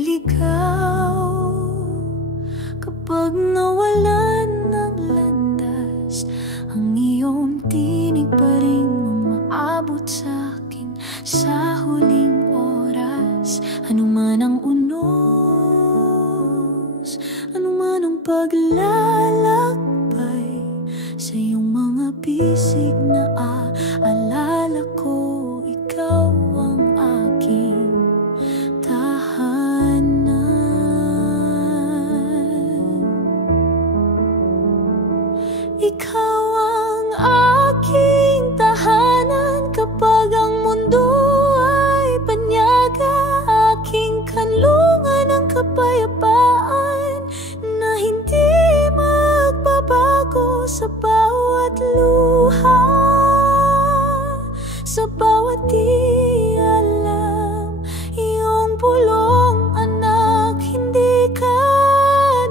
naliligaw kapag nawalan ng landas. Ang iyong tinig pa rin umaabot sa akin sa huling oras. Ano man ang unos, ano man ang paglalakbay, sa iyong mga bisig na aalala ko, ikaw ang aking tahanan. Ikaw ang aking tahanan kapag ang mundo ay banyaga. Aking kanlungan ang kapayapaan na hindi magbabago sa bawat luha, sa bawat di alam. Iyong bulong anak, hindi ka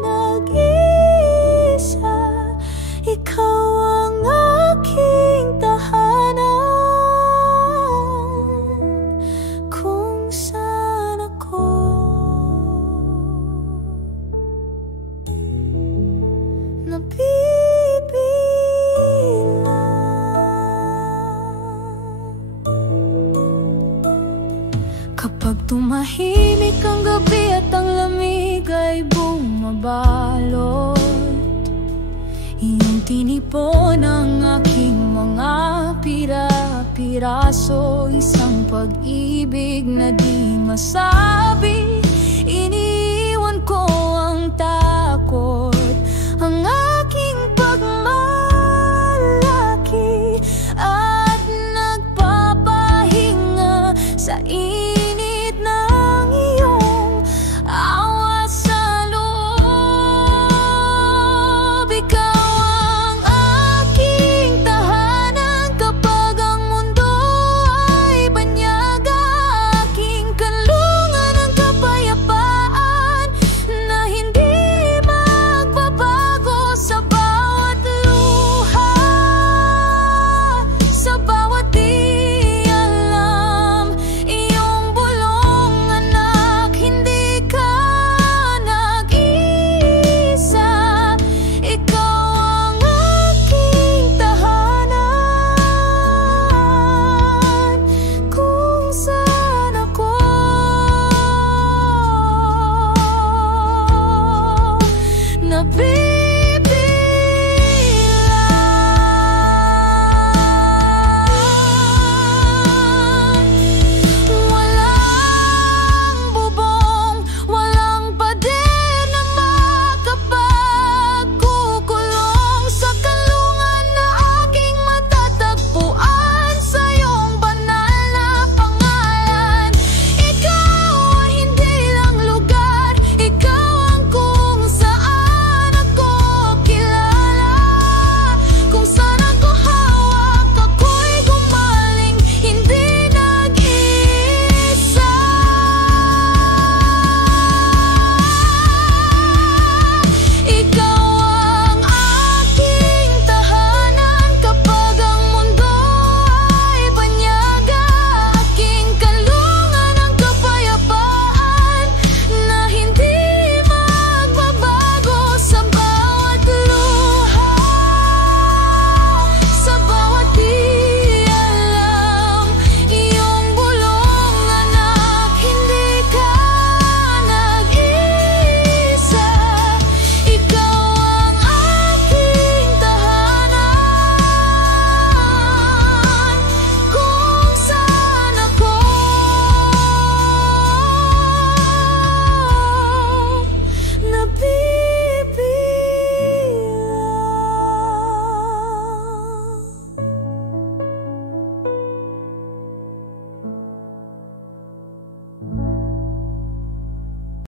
nag-iisa. Ikaw ang aking tahanan kung saan ako nabibilang. Kapag tumahimik ang gabi at ang lamig ay bumabalot, iyong tinipon ang aking mga pira-piraso. Isang pag-ibig na di masabi,